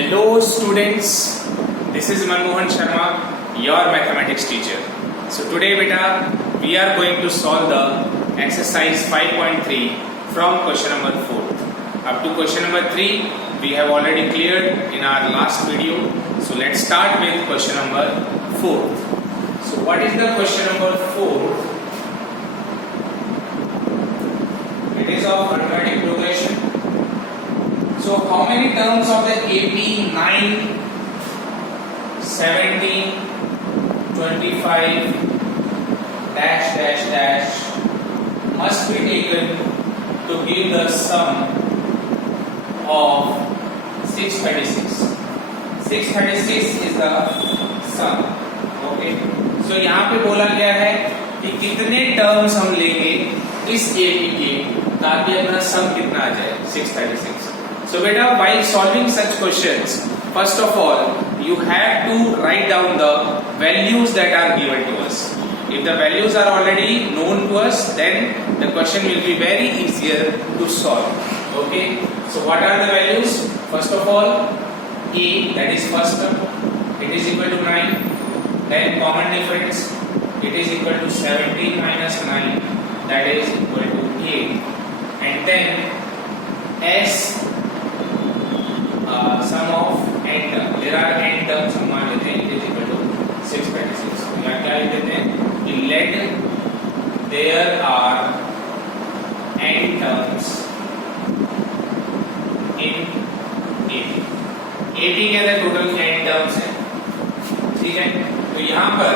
Hello students, this is Manmohan Sharma, your mathematics teacher. So today beta, we are going to solve the exercise 5.3 from question number 4. Up to question number 3, we have already cleared in our last video. So let's start with question number 4. So what is the question number 4? It is of arithmetic progression. So how many terms of the AP 9, 17, 25 dash dash dash must be taken to give the sum of 636. 636 is the sum. Okay. So यहाँ पे बोला गया है कि कितने terms हम लेंगे इस AP के ताकि अपना सम कितना आ जाए 636. So beta, while solving such questions, first of all, you have to write down the values that are given to us. If the values are already known to us, then the question will be very easier to solve. Okay. So what are the values? First of all, A, that is first term, it is equal to 9. Then common difference, it is equal to 17 minus 9, that is equal to 8. And then S, sum of n terms. There are n terms, हम मान लेते हैं, it is equal to 626. यहाँ क्या लिख देते हैं कि let there are n terms in AP. AP के अंदर टोटल n terms है, ठीक है. तो यहाँ पर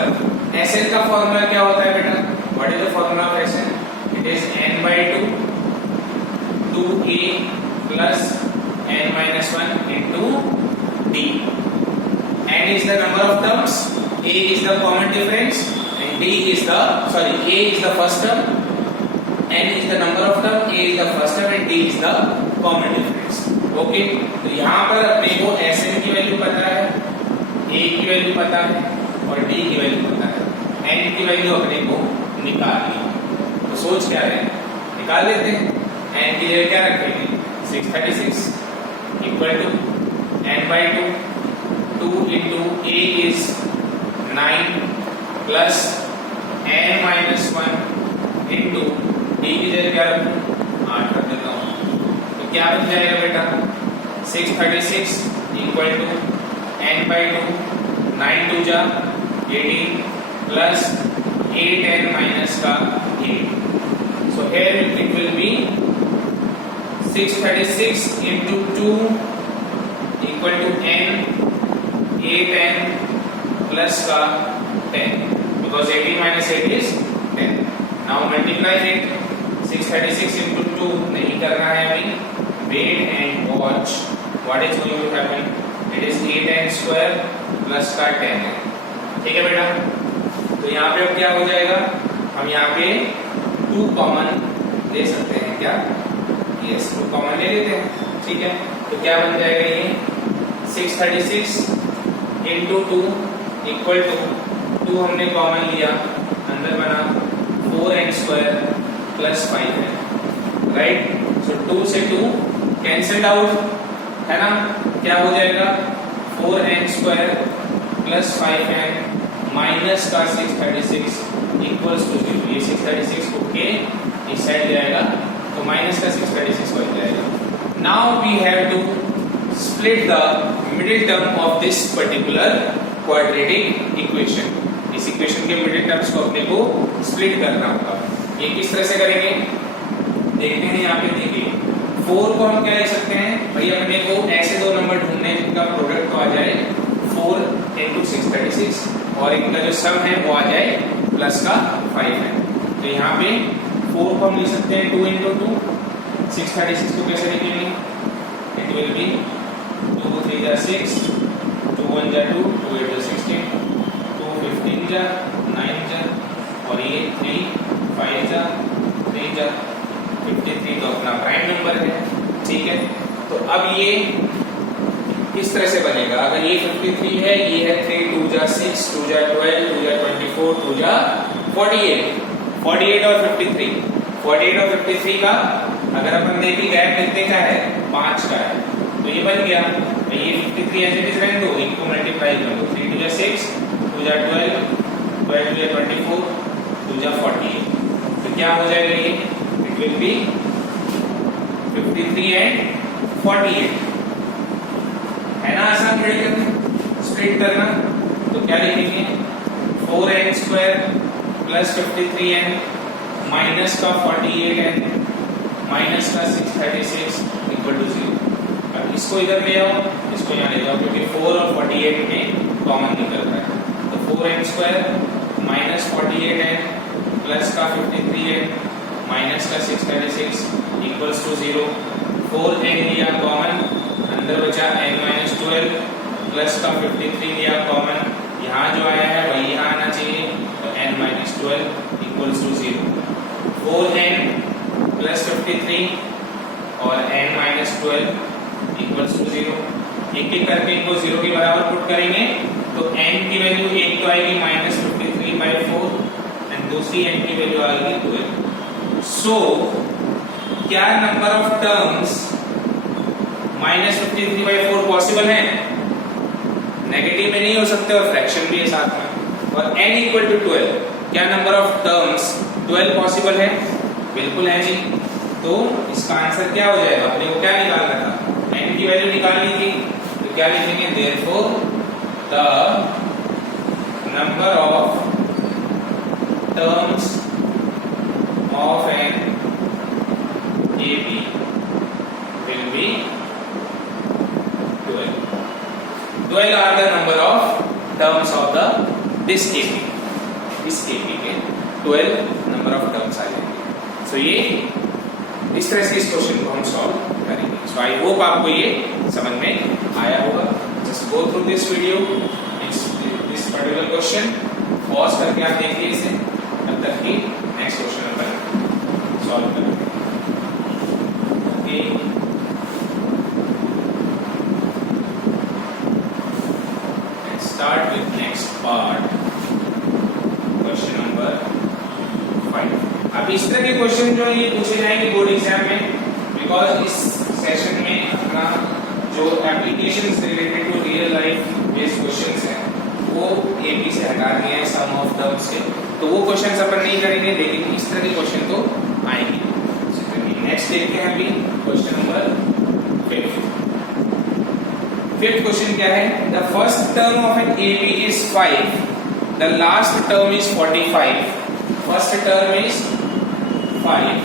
SN का फॉर्मूला क्या होता है बेटा? What is the formula of SN? It is n by 2 2a plus n minus 1 into d. N is the number of terms, a is the common difference, and a is the first term, n is the number of term, a is the first term, and d is the common difference. Okay. तो यहाँ पर अपने को Sn की value पता है, a की value पता है और d की वैल्यू पता है. n की वैल्यू अपने को निकालनी है. तो सोच क्या है, निकाल लेते हैं. n की जगह क्या रखेंगे? 636 equal to n by 2. 2 into a is 9 plus n minus 1 into d की जगह क्या रखूं? 8 रख देता हूं. तो क्या बन जाएगा बेटा? 636 equal to n by 2. 9 2 जा 18 plus 8 n minus का 8. So here it will be 636 into 2 equal to n, 8n plus का 10, because 18 minus 8 is 10. Now multiply it. 636 into 2 नहीं करना है अभी. Wait and watch what is going to happen. It is 8n square plus का 10 है. ठीक है बेटा. तो यहाँ पे अब क्या हो जाएगा? हम यहाँ पे 2 कॉमन ले सकते हैं. क्या? यस, 2 कॉमन ले लेते हैं. ठीक है. तो क्या बन जाएगा ये? 636 into 2 equal to 2 हमने कॉमन लिया, अंदर बना 4n square plus 5 है. राइट. सो 2 से 2 कैंसिल आउट है ना. क्या हो जाएगा? 4n square plus 5n minus का 636 इक्वल्स टू 0. ये 636 को के इस साइड जाएगा तो माइनस का 636 हो जाएगा. Now we have to split the middle term of this particular quadratic equation. इस इक्वेशन के मिडिल टर्म्स को अपने को स्प्लिट करना होगा. ये किस तरह से करेंगे देखते हैं. यहाँ पे देखिए 4 को हम क्या लिख सकते हैं भाई? अपने को ऐसे दो नंबर ढूंढने हैं जिनका प्रोडक्ट तो आ जाए 4 into 636 और इनका जो सम है वो आ जाए प्लस का 5 है. तो यहाँ पे 4 को हम लिख सकते हैं 2 into 2. 636 को कैसे लिखेंगे? इट विल बी 2 3 जा 6, 2 1 जा 2, 2 8 जा 16, 2 15 जा 9 जा और ये 3 5 जा 3 जा 53. तो अपना प्राइम नंबर है. ठीक है. तो अब ये इस तरह से बनेगा. अगर ये 53 है, ये है 3 2 जा 6, 2 जा 12, 2 जा 24, 2 जा 48. 48 और 53, 48 और 53 का अगर अपन देखें गैप कितने का है? 5 का है. तो ये बन गया. ये 53 एज इट इज रहने दो, इनको मल्टीप्लाई कर दो, 3 2 6, 2 12, 12 2 24, 2 48, तो क्या हो जाएगा ये? इट विल बी 53 एंड 48, है ना आसान खड़ी करना, स्प्लिट करना, तो क्या लिखेंगे 4n² प्लस 53n माइनस का 48n माइनस का 636 इक्वल टू 0। अब इसको इधर ले आओ, इसको यहाँ ले जाओ, क्योंकि 4 और 48 में कॉमन निकल रहा है, तो 4n² माइनस 48n प्लस का 53n माइनस का 636 इक्वल्स टू 0। 4n लिया कॉमन, अंदर बचा n-12 प्लस का 53 लिया कॉमन, यहाँ जो आया है वही यहाँ आना चाहिए, तो n-12 equals to 0। 4n plus 53 और n-12 इक्वल्स टू 0। एक एक करके इनको 0 के बराबर पुट करेंगे तो n की वैल्यू एक तो आएगी -53/4 एंड दूसरी n की वैल्यू आएगी 12। सो क्या नंबर ऑफ टर्म्स -53/4 पॉसिबल है? नेगेटिव में नहीं हो सकते और फ्रैक्शन भी है साथ में, और n इक्वल टू 12, क्या नंबर ऑफ टर्म्स 12 पॉसिबल है? बिल्कुल है जी। तो इसका आंसर क्या हो जाएगा? अपने को क्या निकालना था? n की वैल्यू निकालनी थी, तो क्या लिखेंगे? Therefore the number of terms of an AB will be 12. 12 are the number of terms of the this AB. इस AB के 12 number of terms आ जाएंगे। So ये इस तरह से इस क्वेश्चन को हम सॉल्व करेंगे। So I hope आपको ये समझ में आया होगा। Just go through this video, this particular question, pause करके आप देखिए इसे, तब तक कि नेक्स्ट क्वेश्चन अपन सॉल्व करेंगे। Let's start with next part, question number 5. अब इस तरह के क्वेश्चन जो ये पूछे जाएंगे बोर्ड एग्जाम में, बिकॉज इस सेशन में अपना जो application related to real life based questions हैं वो एपी से हटा दिए हैं सम ऑफ टर्म्स से, तो वो क्वेश्चंस अपन नहीं करेंगे, लेकिन इस तरह के क्वेश्चन तो आएंगे। नेक्स्ट देखते हैं अभी क्वेश्चन नंबर 5। फिफ्थ क्वेश्चन क्या है? The first term of an AB is 5, the last term is 45। First term is 5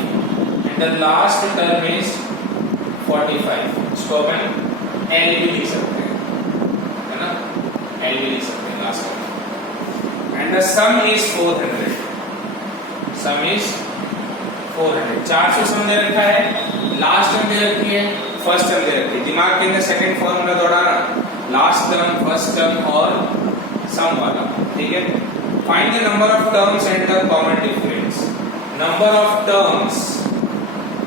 and the last term is 45। इसको अपन एल भी लिख सकते हैं, है ना? एल भी लिख सकते हैं last term. And the some is 400। Some is 400। 400 सम दे रखा है, लास्ट टर्म दे रखी है, फर्स्ट टर्म दे रखी है। दिमाग के अंदर सेकंड फॉर्मूला दौड़ाना, लास्ट टर्म, फर्स्ट टर्म और सम वाला, ठीक है? Find the number of terms and the common difference. Number of terms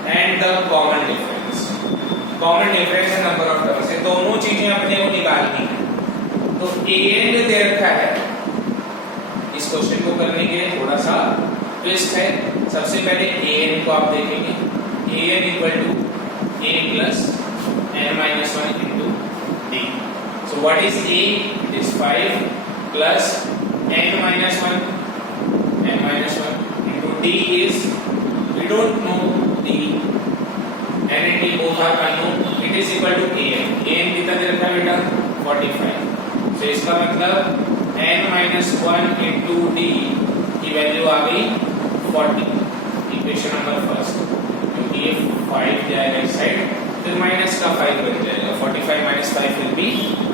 and the common difference. Common difference है नंबर ऑफ टर्म्स, ये दोनों चीजें अपने को निकालनी है। तो an में दे रखा है, इस क्वेश्चन को करने के थोड़ा सा ट्विस्ट है। सबसे पहले an को आप देखेंगे, an equal to a plus n-1 into d। So what is a? It is 5 plus n-1 into d is, we don't know d, n and d both are unknown, it is equal to an। an कितना दे रखा है बेटा? 45। सो इसका मतलब n-1 into d की value आ गई 40। Equation number first, क्योंकि ये 5 जाएगा इस साइड, फिर माइनस का 5 बन जाएगा, 45 minus 5 will be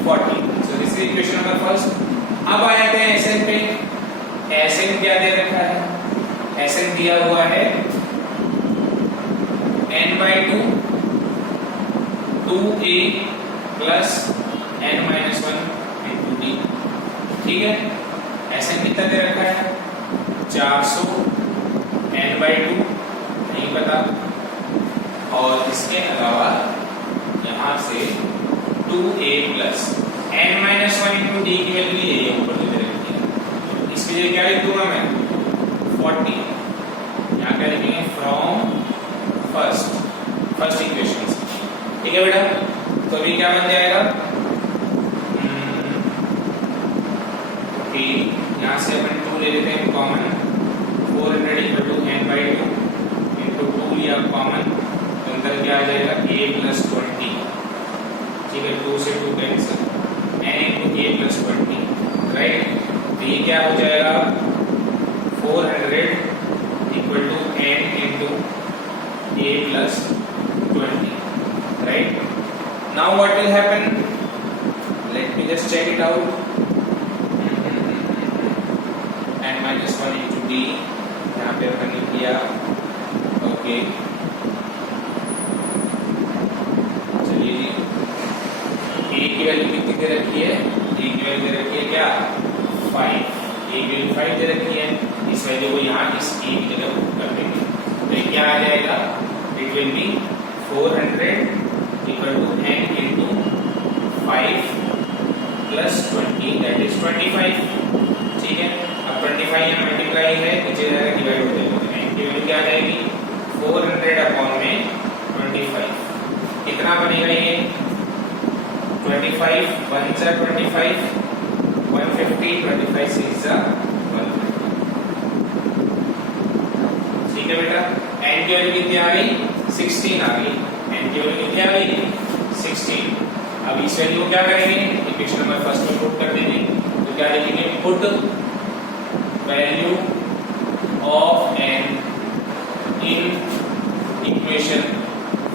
40। So this is equation number first. अब आ जाते हैं Sn पे। Sn क्या दे रखा है? Sn दिया हुआ है n/2 2a plus n-1 into d, ठीक है? Sn कितना दे रखा है? 400, n/2 नहीं पता, और इसके अलावा यहाँ से 2a plus n-1 into d की वैल्यू ये ऊपर दे रखी है। इसके लिए क्या लिख दूंगा मैं? 40। यहाँ क्या लिखेंगे? फ्रॉम फर्स्ट इक्वेशन, ठीक है बेटा? तो अभी क्या बन जाएगा? ले लेते हैं common, 400 equal to n/2 into 2 लिया कॉमन, तो अंदर क्या आ जाएगा a प्लस 20, ठीक है, 2 से 2 cancel, n into a plus 20, right. तो ये क्या हो जाएगा 400 equal to n into a plus 20, right? Now what will happen? Let me just check it out. n minus 1 into d, यहाँ पे अपन ने किया, ओके, चलिए जी, a की वैल्यू कितनी दे रखी है, a की वैल्यू दे रखी है क्या 5, a की वैल्यू 5 दे रखी है, इस वैल्यू को यहाँ इस a की जगह पुट कर देंगे, तो ये क्या आ जाएगा, it will be 400 equal to n into 5 plus 20, that is 25, ठीक है। अब 25 यहाँ मल्टीप्लाई है, नीचे जाएगा डिवाइड हो जाएगा, n की वैल्यू क्या आ जाएगी 400 अपॉन में 25, कितना बनेगा ये 25, 1 जा 25, 150, 25 6 जा 150, ठीक है बेटा। n की वैल्यू कितनी आ गई 16 आ गई, n की वैल्यू कितनी आ गई 16। अब इस वैल्यू को क्या करेंगे, इक्वेशन नंबर फर्स्ट में पुट कर देंगे, तो क्या लिखेंगे put value of n in equation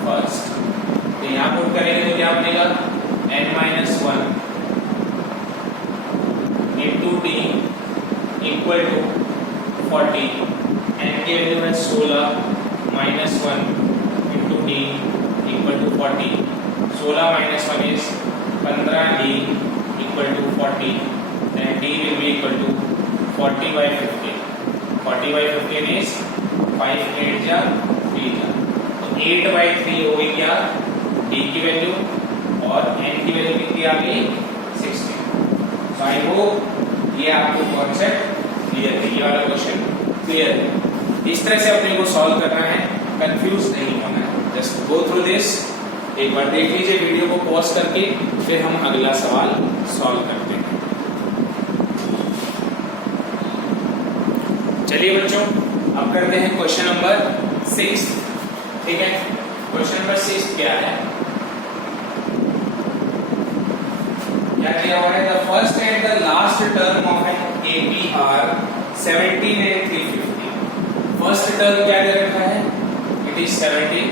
first, तो यहाँ पुट करेंगे तो क्या बनेगा n minus 1 into d equal to 40, n की वैल्यू है 16 minus 1 into d equal to 40, 16 minus 1 is 15d equal to 40, then d will be equal to 40 by 15, 40 by 15 is 5 8 जा 3 जा, तो 8 by 3 हो गई क्या d की वैल्यू, और n की वैल्यू कितनी आ गई 16। सो आई होप ये आपको कॉन्सेप्ट क्लियर है, ये वाला क्वेश्चन क्लियर है। इस तरह से अपने को सॉल्व करना है, कंफ्यूज नहीं होना है, जस्ट गो थ्रू दिस, एक बार देख लीजिए वीडियो को पॉज करके, फिर हम अगला सवाल सॉल्व करते हैं। चलिए बच्चों, अब करते हैं क्वेश्चन नंबर 6, ठीक है। क्वेश्चन नंबर 6 क्या है, क्या दिया हुआ है, the first and the last term of an AP are 17 and 350। First term क्या दे रखा है, it is 17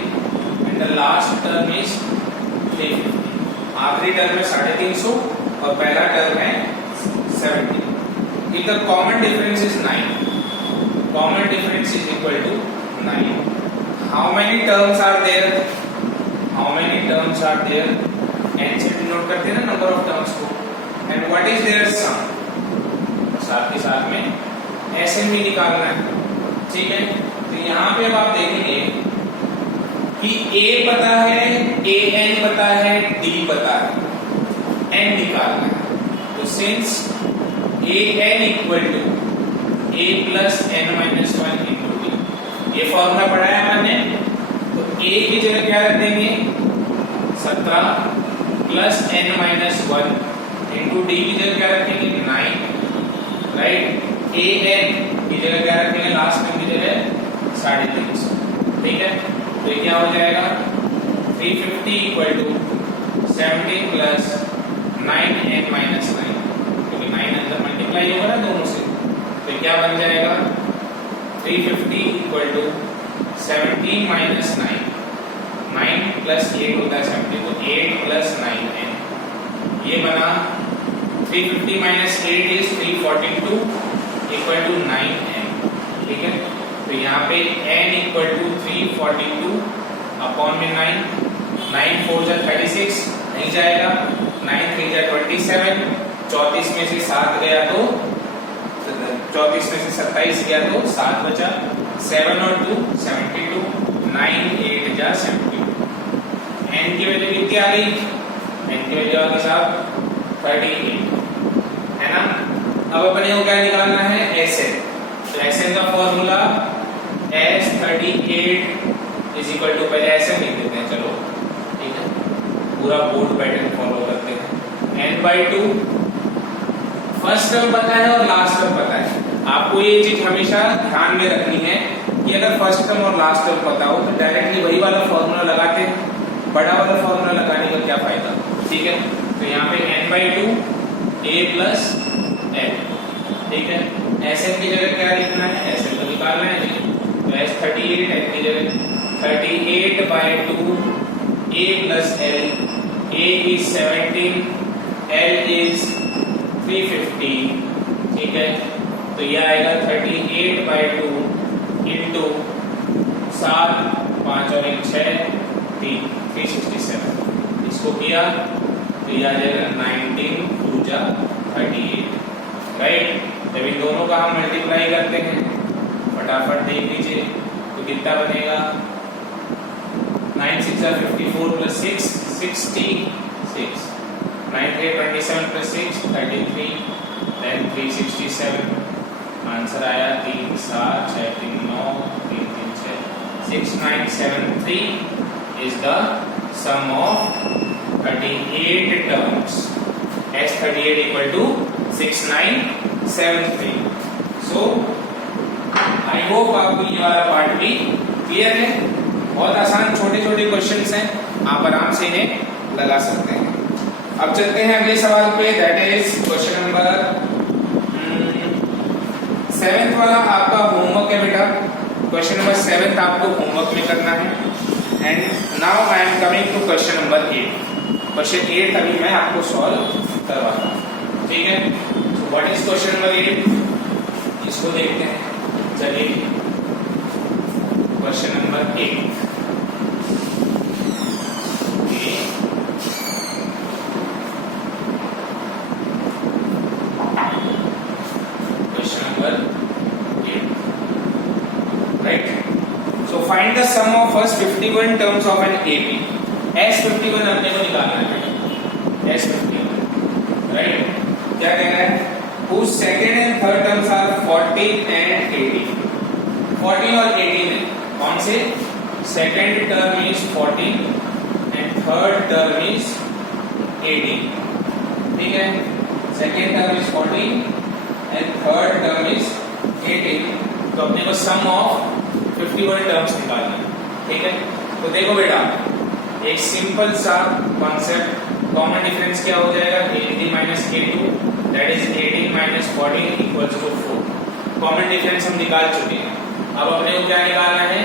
and the last term is 350, आखिरी टर्म है 350 और पहला टर्म है 17। If the common difference is 9, common difference is equal to 9, how many terms are there, how many terms are there, n से डिनोट करते हैं ना number of terms को, and what is their sum, साथ के साथ में sm भी निकालना है, ठीक है। तो यहाँ पे अब आप देखेंगे कि a पता है, an पता है, d पता है, n निकालना है, तो since an equal to a plus n minus 1 into d, ये फॉर्मूला पढ़ा है हमने, तो a की जगह क्या रख देंगे 17 plus n minus 1 into d की जगह क्या रखेंगे 9, राइट। an की जगह क्या रखेंगे लास्ट में की जगह 350, ठीक है। तो ये क्या हो जाएगा 350 equal to 17 plus 9n minus 9, क्योंकि 9 अंदर मल्टीप्लाई होगा ना दोनों से, तो क्या बन जाएगा 350 इक्वल टू 17 माइनस 9, 9 प्लस 8 होता है 17, तो 8 प्लस 9n, ये बना 350 minus 8 is 342 equal to 9n, ठीक है। तो यहाँ पे n इक्वल टू 342 अपॉन में 9, 9 4 जा 36 नहीं जाएगा, 9 3 जा 27, 34 में से 7 गया तो 34 में से 27 गया तो 7 बचा, 7 और 2 72, 9 8 जा 72, n की वैल्यू कितनी आ गई, n की वैल्यू आ गई साहब 38, है ना। अब अपने को क्या निकालना है Sn, तो Sn का formula S38 is equal to, पहले Sn लिख देते हैं, चलो ठीक है, पूरा बोर्ड पैटर्न फॉलो करते हैं। n/2 फर्स्ट टर्म पता है और लास्ट टर्म पता है, आपको ये चीज हमेशा ध्यान में रखनी है कि अगर फर्स्ट टर्म और लास्ट टर्म पता हो तो डायरेक्टली वही वाला फॉर्मूला लगाते हैं, बड़ा वाला फॉर्मूला लगाने का क्या फायदा। ठीक है, तो यहाँ पे n/2 a प्लस l। ठीक है, Sn की जगह क्या लिखना है, Sn तो निकालना है जी, तो S38 n की जगह 38/2 a plus l, a is 17, l is 350। ठीक है, तो ये आएगा 38/2 इंटू 7, 5 और 1 6, 367। इसको किया तो ये आ जाएगा 19 2 जा 38। राइट, जब इन दोनों का हम मल्टीप्लाई करते हैं फटाफट देख लीजिए तो कितना बनेगा, 9 6 जा 54 प्लस 6 66, 9 3 27 प्लस 6 33, देन 367। आंसर आया 3 7 6 3 9 3 3 6 6973 is the sum of 38 terms. S38 equal to 6973. So I hope आपको ये वाला पार्ट भी क्लियर है। बहुत आसान छोटे छोटे क्वेश्चंस हैं, आप आराम से इन्हें लगा सकते हैं। अब चलते हैं अगले सवाल पे, that is question number 7th वाला आपका होमवर्क है बेटा। क्वेश्चन नंबर 7 आपको होमवर्क में करना है। And now I am coming to question number 8। Question 8 अभी मैं आपको सॉल्व करवाता हूँ। ठीक है, so what is question number 8, इसको देखते हैं। चलिए question number 8, find the sum of first 51 terms of an AP. S51 अपने को निकालना है, S51 राइट। क्या कह रहा है, whose second and third terms are 14 and 18। 14 और 18 है, कौन से, second term is 14 and third term is 18। ठीक है, second term is 14 and third term is 18। तो अपने को sum of 51 टर्म्स निकालना है। ठीक है, तो देखो बेटा एक सिंपल सा कॉन्सेप्ट, कॉमन डिफरेंस क्या हो जाएगा, A3 minus A2 that is 18 minus 14 equals to 4। Common difference हम निकाल चुके हैं। अब अपने को क्या निकालना है,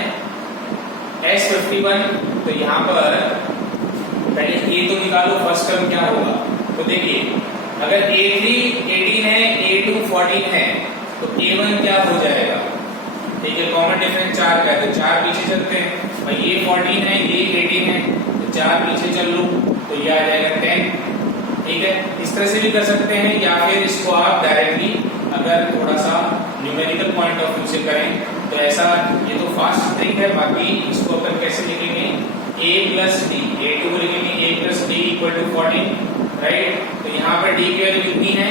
S51। तो यहाँ पर पहले A तो निकालो, फर्स्ट टर्म क्या होगा, तो देखिए अगर A3 18 है, A2 14 है, तो A1 क्या हो जाएगा। ठीक है, कॉमन डिफरेंस 4 का है तो 4 पीछे चलते हैं, भाई ये 14 है ये 18 है तो 4 पीछे चल लो तो ये आ जाएगा 10। ठीक है, इस तरह से भी कर सकते हैं, या फिर इसको आप डायरेक्टली अगर थोड़ा सा न्यूमेरिकल पॉइंट ऑफ व्यू से करें तो ऐसा, ये तो फास्ट ट्रिक है, बाकी इसको अपन कैसे लिखेंगे, a प्लस डी, A2 को लिखेंगे a plus d equal to 14। Right, तो यहाँ पर d की वैल्यू कितनी है,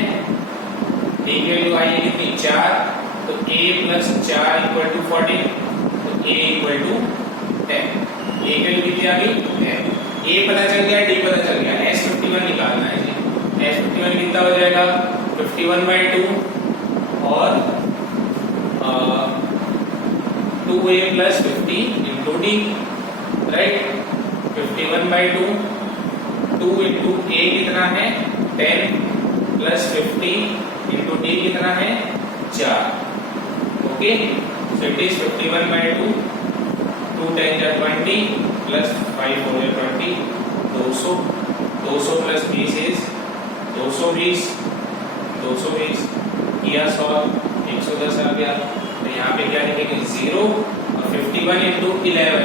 d की वैल्यू आई है कितनी 4, तो a प्लस 4 इक्वल टू 14, तो a इक्वल टू 10। a की वैल्यू कितनी आ गई 10, a पता चल गया, d पता चल गया, S51 निकालना है जी। S51 कितना हो जाएगा 51/2 और 2a plus 50 into D. Right, 51/2 2 into a कितना है 10 प्लस 50 इंटू डी कितना है 4। ओके, सो इट इज 51/2 2 10 जा 20 प्लस 5 हो गया 20 200 200 प्लस 20 इज 220 220 किया 100 110 आ गया। तो यहाँ पे क्या लिखेंगे 0 और 51 इंटू 11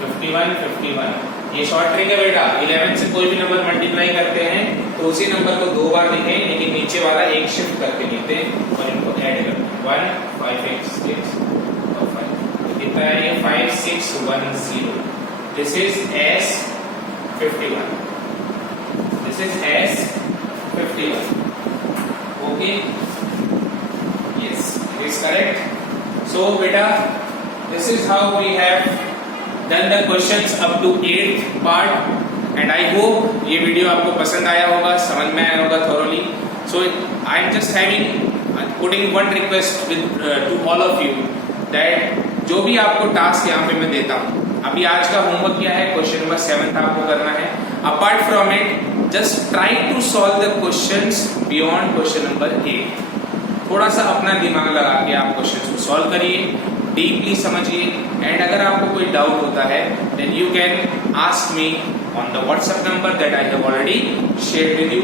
51 51। ये शॉर्ट ट्रिक है बेटा, 11 से कोई भी नंबर मल्टीप्लाई करते हैं तो उसी नंबर को 2 बार लिखें, लेकिन नीचे वाला एक शिफ्ट करके लिखते हैं और इनको ऐड करते हैं 1 5 6 और 5। तो कितना है ये 5610। This is S51, this is S51। Okay, yes it is correct. So बेटा this is how we have done the questions up to 8th part and I hope ये वीडियो आपको पसंद आया होगा, समझ में आया होगा thoroughly. So I am just having putting one request with two all of you that जो भी आपको टास्क यहाँ पे मैं देता हूँ, अभी आज का होमवर्क क्या है, क्वेश्चन नंबर 7 आपको करना है. Apart from it just try to solve the questions beyond question number 8. थोड़ा सा अपना दिमाग लगा के आप क्वेश्चंस को सॉल्व करिए, डीपली समझिए, एंड अगर आपको कोई डाउट होता है then you can ask me on the WhatsApp number that I have already shared with you,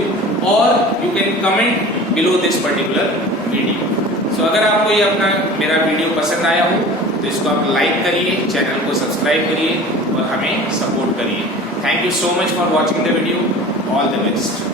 और you can comment below this particular video. So अगर आपको ये अपना मेरा वीडियो पसंद आया हो तो इसको आप लाइक करिए, चैनल को सब्सक्राइब करिए और हमें सपोर्ट करिए. Thank you so much for watching the video. All the best.